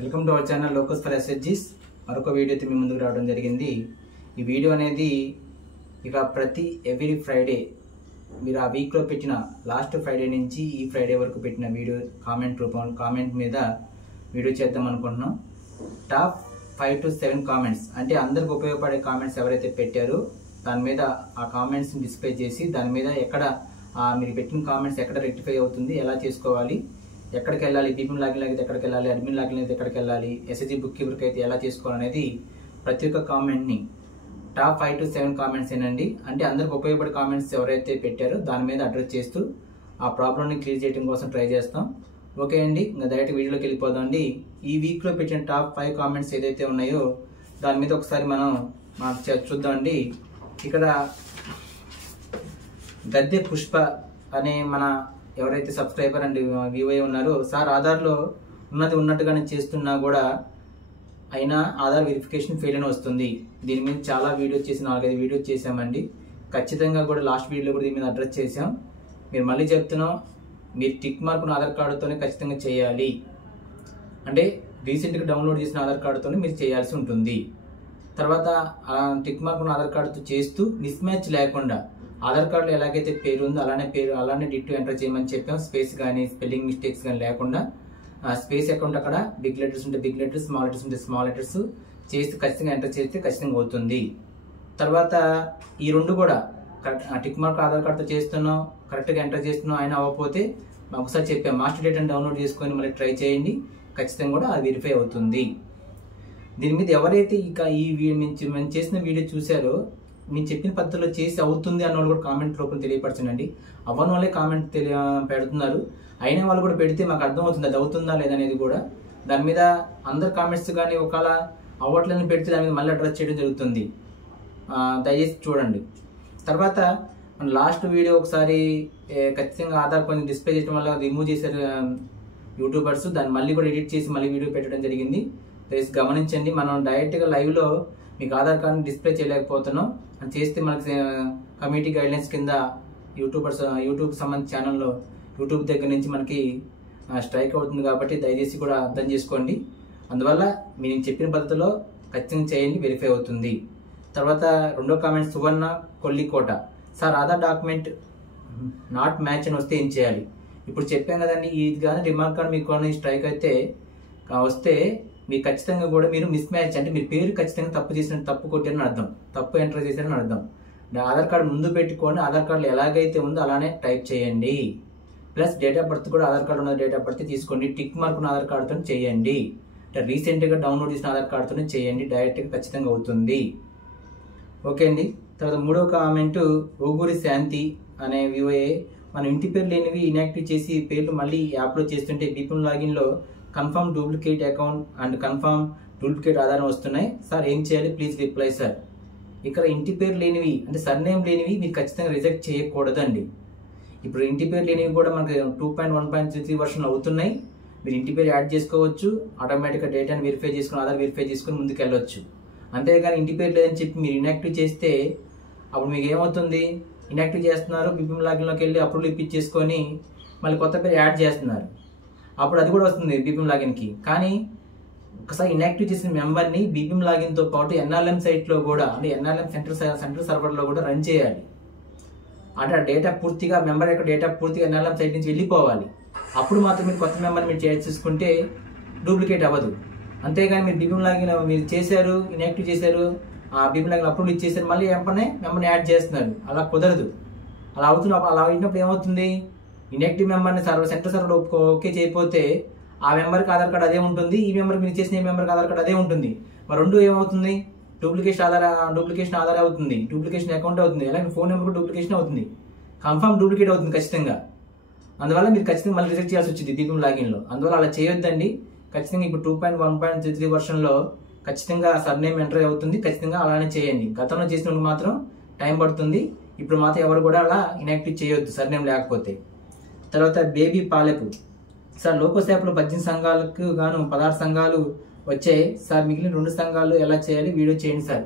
Welcome to our channel locus for ఎస్ఎస్జీస్. మరొక వీడియోతో మీ ముందుకు రావడం జరిగింది. ఈ వీడియో అనేది ఇక ఎవ్రీ ఫ్రైడే మీరు ఆ వీక్లో పెట్టిన లాస్ట్ ఫ్రైడే నుంచి ఈ ఫ్రైడే వరకు పెట్టిన వీడియో కామెంట్ మీద వీడియో చేద్దాం అనుకుంటున్నాం. టాప్ 5 to 7 కామెంట్స్ అంటే అందరికి ఉపయోగపడే కామెంట్స్ ఎవరైతే పెట్టారో దాని మీద ఆ కామెంట్స్ని డిస్ప్లే చేసి దాని మీద ఎక్కడ మీరు పెట్టిన కామెంట్స్ ఎక్కడ రెక్టిఫై అవుతుంది, ఎలా చేసుకోవాలి, ఎక్కడికి వెళ్ళాలి, బీపీఎం లాగిన్ అయితే ఎక్కడికి వెళ్ళాలి, అడ్మిన్ లాగిన్ అయితే ఎక్కడికి వెళ్ళాలి, ఎస్ఎస్జీ బుక్ కీపర్కి అయితే ఎలా చేసుకోవాలనేది ప్రతి ఒక్క కామెంట్ని టాప్ 5 to 7 కామెంట్స్ ఏనండి. అంటే అందరికి ఉపయోగపడే కామెంట్స్ ఎవరైతే పెట్టారో దాని మీద అడ్రస్ చేస్తూ ఆ ప్రాబ్లమ్ని క్లియర్ చేయడం కోసం ట్రై చేస్తాం. ఓకే అండి, ఇంకా డైరెక్ట్ వీడియోలోకి వెళ్ళిపోదాం అండి. ఈ వీక్లో పెట్టిన టాప్ 5 కామెంట్స్ ఏదైతే ఉన్నాయో దాని మీద ఒకసారి మనం చూద్దామండి. ఇక్కడ గద్దె పుష్ప అనే మన ఎవరైతే సబ్స్క్రైబర్ అండ్ వ్యూఐ ఉన్నారో, సార్ ఆధార్లో ఉన్నట్టుగానే చేస్తున్నా కూడా అయినా ఆధార్ వెరిఫికేషన్ ఫెయిల్ అని వస్తుంది. దీని మీద చాలా వీడియోస్ చేసి 4-5 వీడియోస్ చేసామండి. ఖచ్చితంగా కూడా లాస్ట్ వీడియోలో కూడా దీని మీద అడ్రస్ చేసాం. మీరు మళ్ళీ చెప్తున్నాం, మీరు టిక్ మార్కును ఆధార్ కార్డుతోనే ఖచ్చితంగా చేయాలి. అంటే రీసెంట్గా డౌన్లోడ్ చేసిన ఆధార్ కార్డుతోనే మీరు చేయాల్సి ఉంటుంది. తర్వాత టిక్ మార్కును ఆధార్ కార్డుతో చేస్తూ మిస్ మ్యాచ్ లేకుండా ఆధార్ కార్డులో ఎలాగైతే పేరు ఉందో అలానే డిట్టు ఎంటర్ చేయమని చెప్పాం. స్పేస్ కానీ స్పెల్లింగ్ మిస్టేక్స్ కానీ లేకుండా స్పేస్ అకౌంట్ అక్కడ బిగ్ లెటర్స్ ఉంటే బిగ్ లెటర్స్, స్మాల్ లెటర్స్ ఉంటే స్మాల్ లెటర్స్ చేసి ఖచ్చితంగా ఎంటర్ చేస్తే ఖచ్చితంగా అవుతుంది. తర్వాత ఈ రెండు కూడా టిక్ మార్క్ ఆధార్ కార్డుతో చేస్తున్నాం, కరెక్ట్గా ఎంటర్ చేస్తున్నాం, అయినా అవ్వకపోతే ఒకసారి చెప్పాం మాస్టర్ డేటాను డౌన్లోడ్ చేసుకొని మళ్ళీ ట్రై చేయండి, ఖచ్చితంగా కూడా అది వెరిఫై అవుతుంది. దీని మీద ఎవరైతే ఇక మేము చేసిన వీడియో చూసారో మేము చెప్పిన పద్ధతిలో చేసి అవుతుంది అన్న వాళ్ళు కూడా కామెంట్ రూపంలో తెలియపరచండి. అవ్వని వాళ్ళే కామెంట్ పెడుతున్నారు, అయిన వాళ్ళు కూడా పెడితే మాకు అర్థమవుతుంది అది అవుతుందా లేదనేది కూడా. దాని మీద అందరు కామెంట్స్ కానీ ఒకవేళ అవ్వట్లని పెడితే దాని మీద మళ్ళీ అడ్రస్ చేయడం జరుగుతుంది. దయచేసి చూడండి. తర్వాత మన లాస్ట్ వీడియో ఒకసారి ఖచ్చితంగా ఆధార్ కొంచెం డిస్ప్లే చేయడం వల్ల రిమూవ్ చేశారు యూట్యూబర్స్, దాన్ని మళ్ళీ కూడా ఎడిట్ చేసి మళ్ళీ వీడియో పెట్టడం జరిగింది. దయచేసి గమనించండి. మనం డైరెక్ట్గా లైవ్లో మీకు ఆధార్ కార్డుని డిస్ప్లే చేయలేకపోతున్నాం అని చేస్తే మనకి కమ్యూనిటీ గైడ్లైన్స్ కింద యూట్యూబ్ సంబంధించిన ఛానల్లో యూట్యూబ్ దగ్గర నుంచి మనకి స్ట్రైక్ అవుతుంది కాబట్టి దయచేసి కూడా అర్థం చేసుకోండి. అందువల్ల మీరు చెప్పిన పద్ధతిలో ఖచ్చితంగా చేయండి, వెరిఫై అవుతుంది. తర్వాత రెండో comment Suvarna Kollikota, sir Aadhaar document not match అని వస్తే ఏం చేయాలి? ఇప్పుడు చెప్పాం కదండి, ఇది కానీ రిమార్క్ కానీ మీకు స్ట్రైక్ అయితే వస్తే మీరు ఖచ్చితంగా కూడా మీరు మిస్ మ్యాచ్ అంటే మీరు పేరు ఖచ్చితంగా తప్పు కొట్టారని అర్థం, తప్పు ఎంటర్ చేశారని అర్థం. ఆధార్ కార్డు ముందు పెట్టుకొని ఆధార్ కార్డులో ఎలాగైతే ఉందో అలానే టైప్ చేయండి. ప్లస్ డేట్ ఆఫ్ బర్త్ కూడా ఆధార్ కార్డు ఉన్న డేట్ ఆఫ్ బర్త్ తీసుకోండి. టిక్ మార్క్ ఉన్న ఆధార్ కార్డుతో చేయండి. అంటే రీసెంట్గా డౌన్లోడ్ చేసిన ఆధార్ కార్డుతోనే చేయండి, డైరెక్ట్గా ఖచ్చితంగా అవుతుంది. ఓకే అండి. తర్వాత మూడవ కామెంట్ ఓగూరి శాంతి అనే వ్యూఏ, మన ఇంటి పేరు లేనివి ఇన్యాక్టివ్ చేసి పేర్లు మళ్ళీ యాప్లో చేస్తుంటే బీపీఎం లాగిన్లో confirm duplicate account and confirm duplicate ఆధారం వస్తున్నాయి, సార్ ఏం చేయాలి ప్లీజ్ రిప్లై సార్. ఇక్కడ ఇంటి పేరు లేనివి అంటే సర్నేమ్ లేనివి మీరు ఖచ్చితంగా రిజెక్ట్ చేయకూడదండి. ఇప్పుడు ఇంటి పేరు లేనివి కూడా మనకి 2.1.33 వర్షన్ అవుతున్నాయి. మీరు ఇంటి పేరు యాడ్ చేసుకోవచ్చు, ఆటోమేటిక్గా డేటాని వెరిఫై చేసుకుని ఆధార్ వెరిఫై చేసుకుని ముందుకు వెళ్ళొచ్చు. అంతేగాని ఇంటి పేరు లేదని చెప్పి మీరు ఇన్యాక్టివ్ చేస్తే అప్పుడు మీకు ఏమవుతుంది, ఇన్యాక్టివ్ చేస్తున్నారు, బీపీఎం లాగిన్లోకి వెళ్ళి అప్రూవల్ ఇప్పించేసుకొని మళ్ళీ కొత్త పేరు యాడ్ చేస్తున్నారు, అప్పుడు అది కూడా వస్తుంది బీపీఎం లాగిన్కి. కానీ ఒకసారి ఇన్యాక్టివ్ చేసిన మెంబర్ని బీపీఎం లాగిన్తో పాటు ఎన్ఆర్ఎం సైట్లో కూడా అంటే ఎన్ఆర్ఎం సెంట్రల్ సర్వర్లో కూడా రన్ చేయాలి. అంటే ఆ డేటా పూర్తిగా మెంబర్ యొక్క డేటా పూర్తిగా ఎన్ఆర్ఎం సైట్ నుంచి వెళ్ళిపోవాలి. అప్పుడు మాత్రం మీరు కొత్త మెంబర్ని మీరు చేసుకుంటే డూప్లికేట్ అవ్వదు. అంతేగాని మీరు బీపీఎం లాగిన్ మీరు చేశారు, ఇన్యాక్టివ్ చేశారు, ఆ బీపీఎం లాగిన్ అప్రూవల్ ఇచ్చేసారు, మళ్ళీ వెంటనే మెంబర్ని యాడ్ చేస్తున్నారు, అలా కుదరదు. అలా అయినప్పుడు ఏమవుతుంది, ఇన్యాక్టివ్ మెంబర్ని సెంట్రల్ సర్వర్ ఓకే చేయకపోతే ఆ మెంబర్కి ఆధార్ కార్డు అదే ఉంటుంది, ఈ మెంబర్కి మీరు చేసిన మెంబర్కి ఆధార్ కార్డు అదే ఉంటుంది. మరి రెండు ఏమవుతుంది, డూప్లికేషన్ ఆధార్ అవుతుంది, డూప్లికేషన్ అకౌంట్ అవుతుంది, అలాగే ఫోన్ నెంబర్ డూప్లికేషన్ అవుతుంది, కన్ఫర్మ్ డూప్లికేట్ అవుతుంది ఖచ్చితంగా. అందువల్ల మీరు ఖచ్చితంగా మళ్ళీ రిజెక్ట్ చేయాల్సి వచ్చింది బీపీఎం లాగిన్లో. అందువల్ల అలా చేయొద్దండి. ఖచ్చితంగా ఇప్పుడు 2.1.33 వర్షన్లో ఖచ్చితంగా సర్నేమ్ ఎంటర్ అవుతుంది, ఖచ్చితంగా అలానే చేయండి. గతంలో చేసినప్పుడు మాత్రం టైం పడుతుంది, ఇప్పుడు మాత్రం ఎవరు కూడా అలా ఇన్యాక్టివ్ చేయొద్దు సర్నేమ్ లేకపోతే. తర్వాత బేబీ పాలెపు, సార్ లోకస్ యాప్లో 18 సంఘాలకు గాను 16 సంఘాలు వచ్చాయి సార్, మిగిలిన 2 సంఘాలు ఎలా చేయాలి వీడియో చేయండి సార్.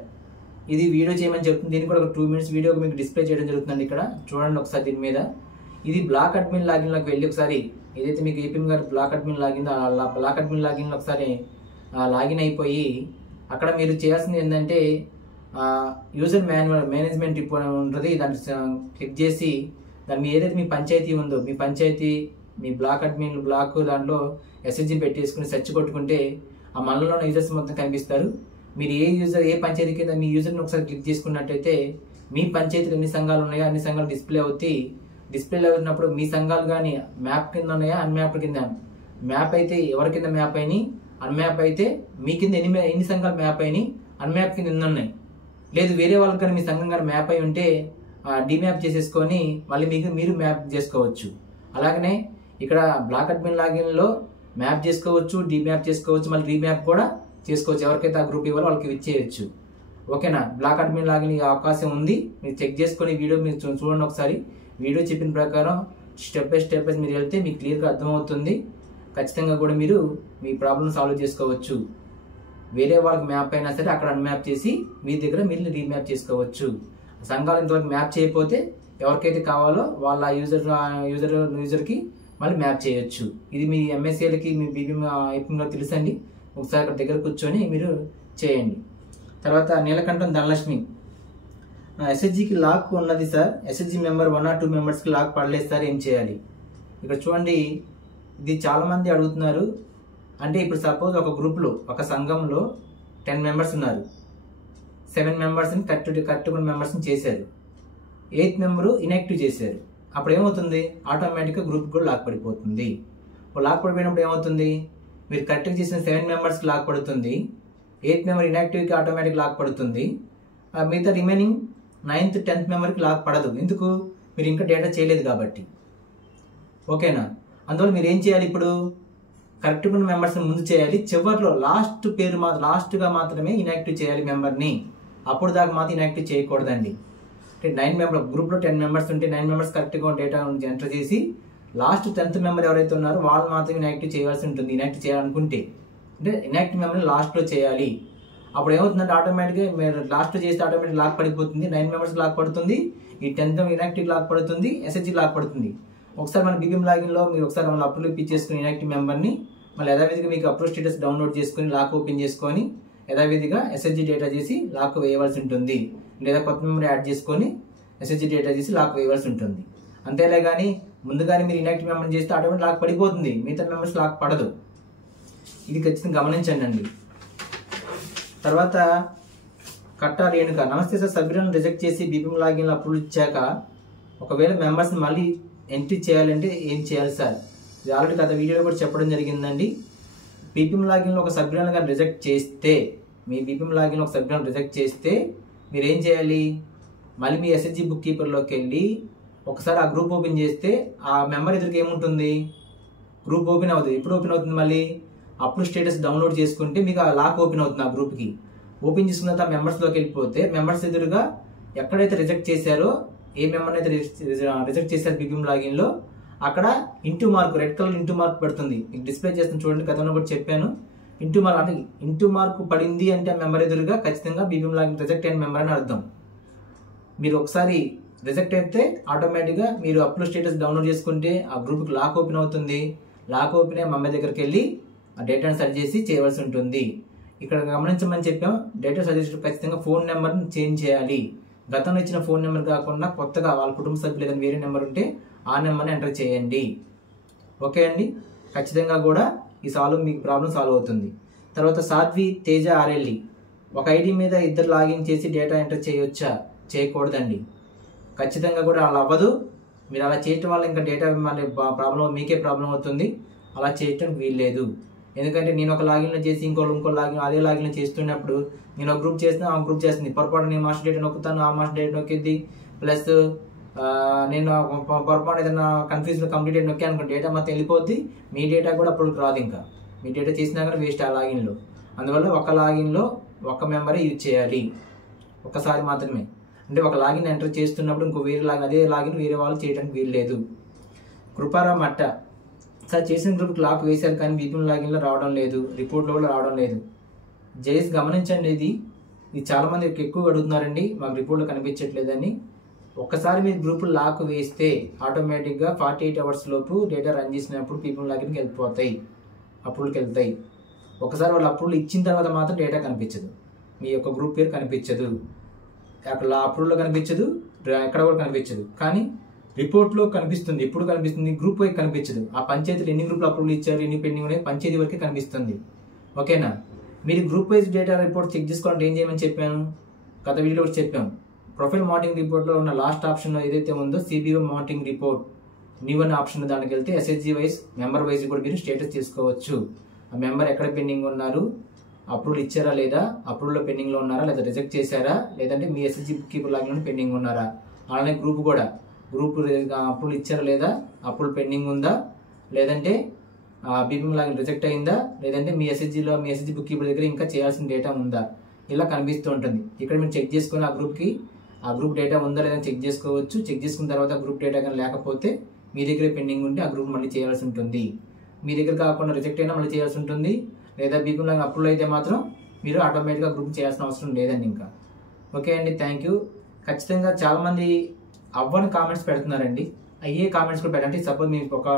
ఇది వీడియో చేయమని చెప్తుంది. దీనికి కూడా ఒక 2 minutes వీడియో మీకు డిస్ప్లే చేయడం జరుగుతుందండి. ఇక్కడ చూడండి ఒకసారి దీని మీద. ఇది బ్లాక్ అడ్మిన్ లాగిన్లోకి వెళ్ళి ఒకసారి ఏదైతే మీకు ఏపీఎం గారు block admin login block admin లాగిన్లో ఒకసారి లాగిన్ అయిపోయి అక్కడ మీరు చేయాల్సింది ఏంటంటే యూజర్ మేనేజ్మెంట్ రిపోర్ట్ ఉంటుంది, దాన్ని క్లిక్ చేసి దాన్ని ఏదైతే మీ పంచాయతీ ఉందో మీ పంచాయతీ మీ బ్లాక్ అడ్మిన్ బ్లాక్ దాంట్లో ఎస్ఎస్జీ పెట్టేసుకుని సెర్చ్ కొట్టుకుంటే ఆ మనలో ఉన్న యూజర్స్ మొత్తం కనిపిస్తారు. మీరు ఏ పంచాయతీ కింద మీ యూజర్ని ఒకసారి క్లిక్ చేసుకున్నట్టయితే మీ పంచాయతీలో ఎన్ని సంఘాలు ఉన్నాయో అన్ని సంఘాలు డిస్ప్లే అవుతాయి. డిస్ప్లే అవుతున్నప్పుడు మీ సంఘాలు కానీ మ్యాప్ కింద ఉన్నాయా అన్మ్యాప్ కింద, మ్యాప్ అయితే ఎవరి కింద మ్యాప్ అయినాయి, అన్మ్యాప్ అయితే మీ కింద ఎన్ని సంఘాలు మ్యాప్ అయినాయి, అన్మ్యాప్ కింద ఎన్ని ఉన్నాయి. లేదు వేరే వాళ్ళకి కానీ మీ సంఘం కానీ మ్యాప్ అయి ఉంటే డిమ్యాప్ చేసేసుకొని మళ్ళీ మీరు మ్యాప్ చేసుకోవచ్చు. అలాగనే ఇక్కడ బ్లాక్ అడ్మిన్ లాగిన్లో మ్యాప్ చేసుకోవచ్చు, డిమ్యాప్ చేసుకోవచ్చు, మళ్ళీ రీమ్యాప్ కూడా చేసుకోవచ్చు. ఎవరికైతే ఆ గ్రూప్ ఇవ్వాలో వాళ్ళకి ఇచ్చేయచ్చు. ఓకేనా, బ్లాక్ అడ్మిన్ లాగిన్ అవకాశం ఉంది. మీరు చెక్ చేసుకొని వీడియో మీరు చూడండి ఒకసారి. వీడియో చెప్పిన ప్రకారం స్టెప్ బై స్టెప్ మీరు వెళ్తే మీకు క్లియర్గా అర్థమవుతుంది. ఖచ్చితంగా కూడా మీరు మీ ప్రాబ్లమ్ సాల్వ్ చేసుకోవచ్చు. వేరే వాళ్ళకి మ్యాప్ అయినా సరే అక్కడ అన్మ్యాప్ చేసి మీ దగ్గర మీరు రీమ్యాప్ చేసుకోవచ్చు. సంఘాలు ఇంతవరకు మ్యాప్ చేయకపోతే ఎవరికైతే కావాలో వాళ్ళ యూజర్కి మళ్ళీ మ్యాప్ చేయొచ్చు. ఇది మీ ఎంఎస్ఏలకి మీ బీబీఎంలో తెలుసండి. ఒకసారి అక్కడ దగ్గర కూర్చొని మీరు చేయండి. తర్వాత నీలకంఠం ధనలక్ష్మి, ఎస్హెచ్జికి లాక్ ఉన్నది సార్, ఎస్హెచ్జి మెంబర్ 1 or 2 మెంబర్స్కి లాక్ పడలేదు సార్, ఏం చేయాలి? ఇక్కడ చూడండి, ఇది చాలామంది అడుగుతున్నారు. అంటే ఇప్పుడు సపోజ్ ఒక గ్రూప్లో ఒక సంఘంలో 10 మెంబర్స్ ఉన్నారు. 7 మెంబర్స్ని కరెక్ట్గా మెంబర్స్ని చేశారు, 8th మెంబరు ఇన్యాక్టివ్ చేశారు. అప్పుడు ఏమవుతుంది? ఆటోమేటిక్గా గ్రూప్ కూడా లాక్ పడిపోతుంది. లాక్ పడిపోయినప్పుడు ఏమవుతుంది? మీరు కరెక్ట్గా చేసిన 7 మెంబర్స్కి లాక్ పడుతుంది, 8th మెంబర్ ఇన్యాక్టివ్కి ఆటోమేటిక్ లాక్ పడుతుంది. మిగతా రిమైనింగ్ 9th 10th మెంబర్కి లాక్ పడదు. ఎందుకు? మీరు ఇంకా డేటా చేయలేదు కాబట్టి. ఓకేనా, అందువల్ల మీరు ఏం చేయాలి? ఇప్పుడు కరెక్ట్గా ఉన్న మెంబర్స్ని ముందు చేయాలి, చివరిలో లాస్ట్గా మాత్రమే ఇన్యాక్టివ్ చేయాలి మెంబర్ని. అప్పుడు దాకా మాత్రం ఇన్యాక్టివ్ చేయకూడదండి. అంటే 9 మెంబర్ గ్రూప్లో 10 మెంబర్స్ ఉంటే 9 మెంబర్స్ కరెక్ట్గా డేటా ఎంటర్ చేసి లాస్ట్ 10th మెంబర్ ఎవరైతే ఉన్నారో వాళ్ళు మాత్రం ఇన్యాక్టివ్ చేయాల్సి ఉంటుంది. ఇన్యాక్టివ్ చేయాలనుకుంటే అంటే ఇన్యాక్టివ్ మెంబర్ని లాస్ట్లో చేయాలి. అప్పుడు ఏమవుతుందంటే ఆటోమేటిక్గా మీరు లాస్ట్లో చేస్తే ఆటోమేటిక్ లాక్ పడిపోతుంది. 9 మెంబర్స్ లాక్ పడుతుంది, ఈ 10th ఇన్యాక్టివ్ లాక్ పడుతుంది, ఎస్హెచ్జి లాక్ పడుతుంది. ఒకసారి మన బీబీఎం లాగిన్లో మీరు ఒకసారి మన అప్రూవ్ ఇప్పించేసుకుని ఇన్యాక్టివ్ మెంబర్ని మళ్ళీ యథావిధిగా మీకు అప్రూవ్ స్టేటస్ డౌన్లోడ్ చేసుకుని లాక్ ఓపెన్ చేసుకొని యథావిధిగా ఎస్హెచ్జి డేటా చేసి లాక్ వేయవలసి ఉంటుంది. లేదా కొత్త మెంబర్ యాడ్ చేసుకొని ఎస్హెచ్జి డేటా చేసి లాక్ వేయవలసి ఉంటుంది. అంతేలే కానీ ముందుగానే మీరు ఇన్యాక్టివ్ మెంబర్ని చేస్తే ఆటోమేటిక్ లాక్ పడిపోతుంది, మిగతా మెంబర్స్ లాక్ పడదు. ఇది ఖచ్చితంగా గమనించండి అండి. తర్వాత కట్టా రేణుక, నమస్తే సార్, సభ్యులను రిజెక్ట్ చేసి బీబీఎం లాగిన్లో అప్రూవ్ ఇచ్చాక ఒకవేళ మెంబర్స్ని మళ్ళీ ఎంట్రీ చేయాలంటే ఏం చేయాలి సార్? ఇది ఆల్రెడీ గత వీడియోలో కూడా చెప్పడం జరిగిందండి. బీబీఎం లాగిన్లో ఒక సభ్యులను కానీ రిజెక్ట్ చేస్తే, మీ బీబీఎం లాగిన్లో ఒక సభ్యులను రిజెక్ట్ చేస్తే మీరు ఏం చేయాలి? మళ్ళీ మీ ఎస్హెచ్జి బుక్ కీపర్లోకి వెళ్ళి ఒకసారి ఆ గ్రూప్ ఓపెన్ చేస్తే ఆ మెంబర్ ఎదురుకి ఏముంటుంది? గ్రూప్ ఓపెన్ అవుతుంది. ఎప్పుడు ఓపెన్ అవుతుంది? మళ్ళీ అప్రూవ్ స్టేటస్ డౌన్లోడ్ చేసుకుంటే మీకు ఆ లాక్ ఓపెన్ అవుతుంది. ఆ గ్రూప్కి ఓపెన్ చేసుకున్న తర్వాత మెంబర్స్లోకి వెళ్ళిపోతే మెంబర్స్ ఎదురుగా ఎక్కడైతే రిజెక్ట్ చేశారో, ఏ మెంబర్ని అయితే రిజెక్ట్ చేశారు బీబీఎం లాగిన్లో, అక్కడ into mark, red colour into mark పడుతుంది. మీకు డిస్ప్లే చేస్తాను చూడండి, గతంలో కూడా చెప్పాను. ఇంటూ మార్క్ అంటే ఇంటూ మార్క్ పడింది అంటే ఆ మెంబర్ ఎదురుగా ఖచ్చితంగా బీబీఎం లాగిన్ రిజెక్ట్ అయిన మెంబర్ అని అర్థం. మీరు ఒకసారి రిజెక్ట్ అయితే ఆటోమేటిక్గా మీరు అప్లోడ్ స్టేటస్ డౌన్లోడ్ చేసుకుంటే ఆ గ్రూప్కి లాక్ ఓపెన్ అవుతుంది. లాక్ ఓపెన్ అయ్యి మమ్మీ దగ్గరికి వెళ్ళి ఆ డేటాను సరి చేసి చేయవలసి ఉంటుంది. ఇక్కడ గమనించమని చెప్పాం, డేటా సజెస్ట్ ఖచ్చితంగా ఫోన్ నెంబర్ని చేంజ్ చేయాలి. గతంలో ఇచ్చిన ఫోన్ నెంబర్ కాకుండా కొత్తగా వాళ్ళ కుటుంబ సభ్యులు ఏదైనా వేరే నెంబర్ ఉంటే ఆ నెంబర్ని ఎంటర్ చేయండి. ఓకే అండి, ఖచ్చితంగా కూడా మీకు ప్రాబ్లం సాల్వ్ అవుతుంది. తర్వాత సాధ్వి తేజ ఆర్ఎల్ఈ, ఒక ఐడి మీద ఇద్దరు లాగిన్ చేసి డేటా ఎంటర్ చేయొచ్చా? చేయకూడదండి, ఖచ్చితంగా కూడా అలా అవ్వదు. మీరు అలా చేయటం వల్ల ఇంకా డేటా మళ్ళీ మీకే ప్రాబ్లం అవుతుంది. అలా చేయటం వీల్లేదు. ఎందుకంటే నేను ఒక లాగిన్లో చేసి ఇంకో లాగిన్ అదే లాగిన్లో చేస్తున్నప్పుడు నేను ఒక గ్రూప్ చేస్తున్నా, ఆ గ్రూప్ చేస్తుంది, పొరపాటు నేను మాస్టర్ డేటా నొక్కుతాను, ఆ మాస్టర్ డేటా నొక్కిద్ది. ప్లస్ నేను పొరపాటు ఏదైనా కన్ఫ్యూజ్లో కంప్లీట్ డేటా నొక్కాను అనుకో, డేటా మొత్తం వెళ్ళిపోద్ది. మీ డేటా కూడా అప్పుడు రాదు. ఇంకా మీ డేటా చేసినా కూడా వేస్ట్ ఆ లాగిన్లో. అందువల్ల ఒక లాగిన్లో ఒక మెంబరే యూజ్ చేయాలి, ఒక్కసారి మాత్రమే. అంటే ఒక లాగిన్ ఎంటర్ చేస్తున్నప్పుడు ఇంకో వేరే లాగిన్ అదే లాగిన్ వేరే వాళ్ళు చేయడానికి వీల్లేదు. కృపారామ్ అట్ట, సార్ చేసిన గ్రూప్కి లాక్ వేశారు కానీ బీబీఎం లాగిన్లో రావడం లేదు, రిపోర్ట్లో కూడా రావడం లేదు. జేఎస్ గమనించండి, ఇది చాలామంది ఎక్కువగా అడుగుతున్నారండి, మాకు రిపోర్ట్లో కనిపించట్లేదని. ఒక్కసారి మీరు గ్రూపులు లాక్ వేస్తే ఆటోమేటిక్గా 48 hours లోపు డేటా రన్ చేసినప్పుడు బీబీఎం లాగిన్కి వెళ్ళిపోతాయి, అప్రూవ్కి వెళ్తాయి. ఒకసారి వాళ్ళు అప్రూవల్ ఇచ్చిన తర్వాత మాత్రం డేటా కనిపించదు, మీ యొక్క గ్రూప్ పేరు కనిపించదు, అక్కడ అప్రూవల్లో కనిపించదు, ఎక్కడ కూడా కనిపించదు. కానీ రిపోర్ట్లో కనిపిస్తుంది. ఎప్పుడు కనిపిస్తుంది? గ్రూప్ వైజ్ కనిపించదు. ఆ పంచాయతీలు ఎన్ని గ్రూపులు అప్రూవల్ ఇచ్చారు, ఎన్ని పెండింగ్ ఉన్నాయి, పంచాయతీ వరకే కనిపిస్తుంది. ఓకేనా? మీరు group wise data report check చేసుకోవాలంటే ఏం చేయమని చెప్పాను, గత వీడియోలో చెప్పాము. ప్రొఫైల్ మానిటరింగ్ రిపోర్ట్లో ఉన్న లాస్ట్ ఆప్షన్లో ఏదైతే ఉందో సిబిఓ మానిటరింగ్ రిపోర్ట్ న్యూ అనే ఆప్షన్ దానికి వెళ్తే ఎస్హెచ్జి వైజ్ మెంబర్ వైజ్ కూడా మీరు స్టేటస్ తీసుకోవచ్చు. ఆ మెంబర్ ఎక్కడ పెండింగ్ ఉన్నారు, అప్రూవల్ ఇచ్చారా లేదా, అప్రూవల్లో పెండింగ్లో ఉన్నారా లేదా రిజెక్ట్ చేశారా, లేదంటే మీ ఎస్హెచ్జి బుక్ కీపర్ లాగిన్లో పెండింగ్ ఉన్నారా, అలానే గ్రూప్ కూడా గ్రూప్ అప్రూవల్ ఇచ్చారా లేదా, అప్రూవల్ పెండింగ్ ఉందా, లేదంటే బీపీఎం లాగిన్ రిజెక్ట్ అయిందా, లేదంటే మీ ఎస్హెచ్జి బుక్ కీపర్ దగ్గర ఇంకా చేయాల్సిన డేటా ఉందా, ఇలా కనిపిస్తూ ఉంటుంది. ఇక్కడ మీరు చెక్ చేసుకుని ఆ గ్రూప్ డేటా ఉందా లేదా చెక్ చేసుకోవచ్చు. చెక్ చేసుకున్న తర్వాత గ్రూప్ డేటా కానీ లేకపోతే మీ దగ్గర పెండింగ్ ఉంటే ఆ గ్రూప్ మళ్ళీ చేయాల్సి ఉంటుంది. మీ దగ్గర కాకుండా రిజెక్ట్ అయినా మళ్ళీ చేయాల్సి ఉంటుంది. లేదా బీపీఎం లాగిన్ అప్రూవల్ అయితే మాత్రం మీరు ఆటోమేటిక్గా గ్రూప్ చేయాల్సిన అవసరం లేదండి ఇంకా. ఓకే అండి, థ్యాంక్ యూ. ఖచ్చితంగా చాలామంది అవ్వని కామెంట్స్ పెడుతున్నారండి. అయ్యే కామెంట్స్ కూడా పెట్టండి. సపోజ్ మీకు ఒక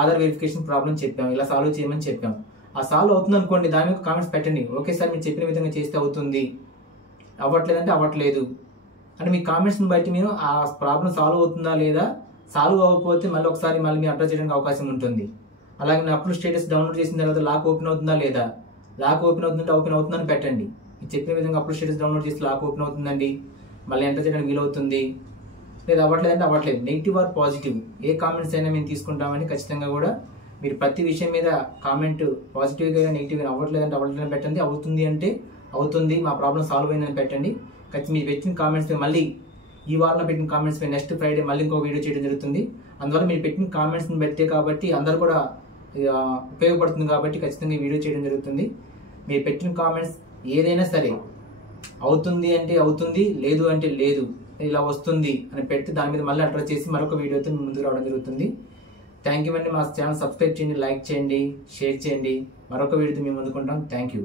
ఆధార్ వెరిఫికేషన్ ప్రాబ్లం చెప్పాం, ఇలా సాల్వ్ చేయమని చెప్పాం, ఆ సాల్వ్ అవుతుంది అనుకోండి, దాని మీద కామెంట్స్ పెట్టండి. ఓకే సార్ మీరు చెప్పిన విధంగా చేస్తే అవుతుంది, అవ్వట్లేదంటే అవ్వట్లేదు అంటే మీ కామెంట్స్ని బట్టి మీరు ఆ ప్రాబ్లం సాల్వ్ అవుతుందా లేదా, సాల్వ్ అవ్వకపోతే మళ్ళీ మీరు అడ్రస్ చేయడానికి అవకాశం ఉంటుంది. అలాగే నా అప్రూవల్ స్టేటస్ డౌన్లోడ్ చేసిన తర్వాత లాక్ ఓపెన్ అవుతుందా లేదా, లాక్ ఓపెన్ అవుతుందంటే ఓపెన్ అవుతుందని పెట్టండి. మీరు చెప్పిన విధంగా అప్రూవల్ స్టేటస్ డౌన్లోడ్ చేసి లాక్ ఓపెన్ అవుతుందండి, మళ్ళీ ఎంటర్ చేయడానికి వీలవుతుంది, లేదా అవ్వట్లేదంటే అవ్వట్లేదు. నెగిటివ్ ఆర్ పాజిటివ్ ఏ కామెంట్స్ అయినా మేము తీసుకుంటామని ఖచ్చితంగా కూడా మీరు ప్రతి విషయం మీద కామెంట్ పాజిటివ్గా నెగిటివ్గా అవ్వట్లేదంటే అవ్వట్లేదని పెట్టండి, అవుతుంది అంటే అవుతుంది, మా ప్రాబ్లం సాల్వ్ అయిందని పెట్టండి. ఖచ్చితంగా మీరు పెట్టిన కామెంట్స్ మళ్ళీ ఈ వారంలో పెట్టిన కామెంట్స్ నెక్స్ట్ ఫ్రైడే మళ్ళీ ఇంకో వీడియో చేయడం జరుగుతుంది. అందువల్ల మీరు పెట్టిన కామెంట్స్ని బట్టే కాబట్టి అందరూ కూడా ఉపయోగపడుతుంది కాబట్టి ఖచ్చితంగా ఈ వీడియో చేయడం జరుగుతుంది. మీరు పెట్టిన కామెంట్స్ ఏదైనా సరే అవుతుంది అంటే అవుతుంది, లేదు అంటే లేదు, ఇలా వస్తుంది అని పెడితే దాని మీద మళ్ళీ అడ్రస్ చేసి మరొక వీడియోతో ముందుకు రావడం జరుగుతుంది. థ్యాంక్ యూ అండి. మా ఛానల్ సబ్స్క్రైబ్ చేయండి, లైక్ చేయండి, షేర్ చేయండి. మరొక వీడియోతో మేము ముందుకుంటాం. Thank you.